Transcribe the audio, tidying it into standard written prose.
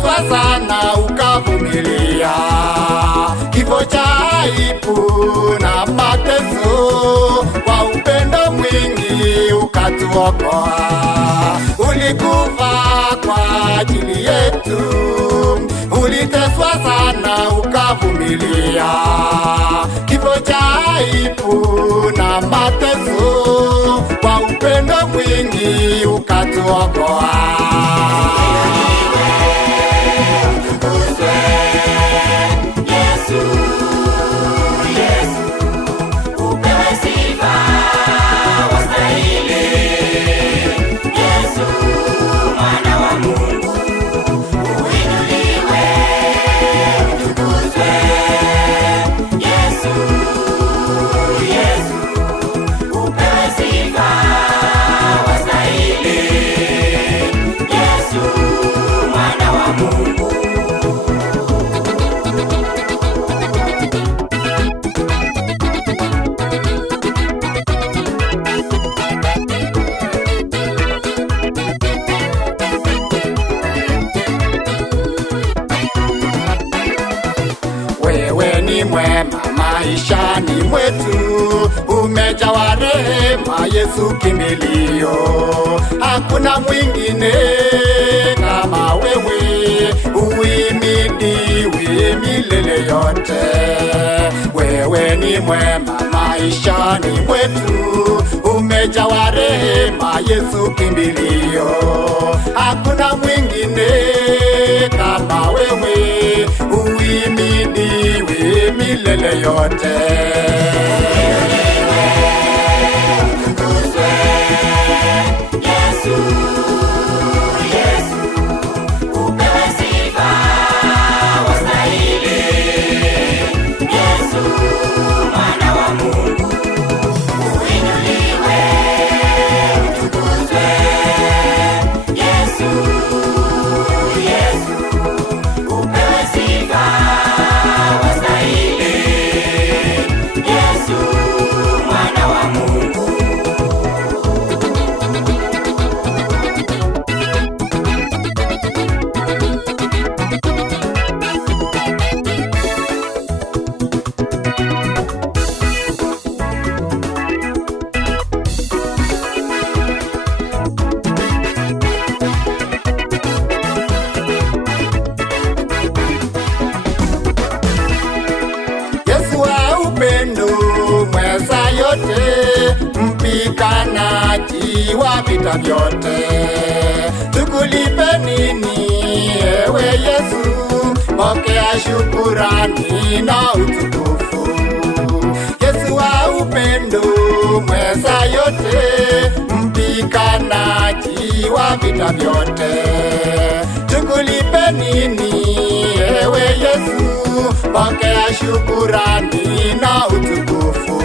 uliteswa sana ukavumilia kifo cha aibu na mateso, kwa upendo mwingi ukatuokoa. Ulikufa kwa ajili yetu, uliteswa sana ukavumilia kifo cha aibu na mateso, kwa upendo mwingi ukatuokoa. Wewe ni mwema maishani mwetu, umejawa rehema, Yesu kimbilio. Hakuna mwingine kama wewe, uhimidiwe milele yote. Wewe ni mwema maishani mwetu, umejawa rehema, Yesu kimbilio. Hakuna mwingine kama wewe, uhimidiwe milele yote. Mpiganaji wa vita vyote, tukulipe nini ewe Yesu? Pokea shukurani na utukufu. Yesu wa upendo mweza yote, mpiganaji wa vita vyote, tukulipe nini ewe Yesu? Pokea shukurani na utukufu.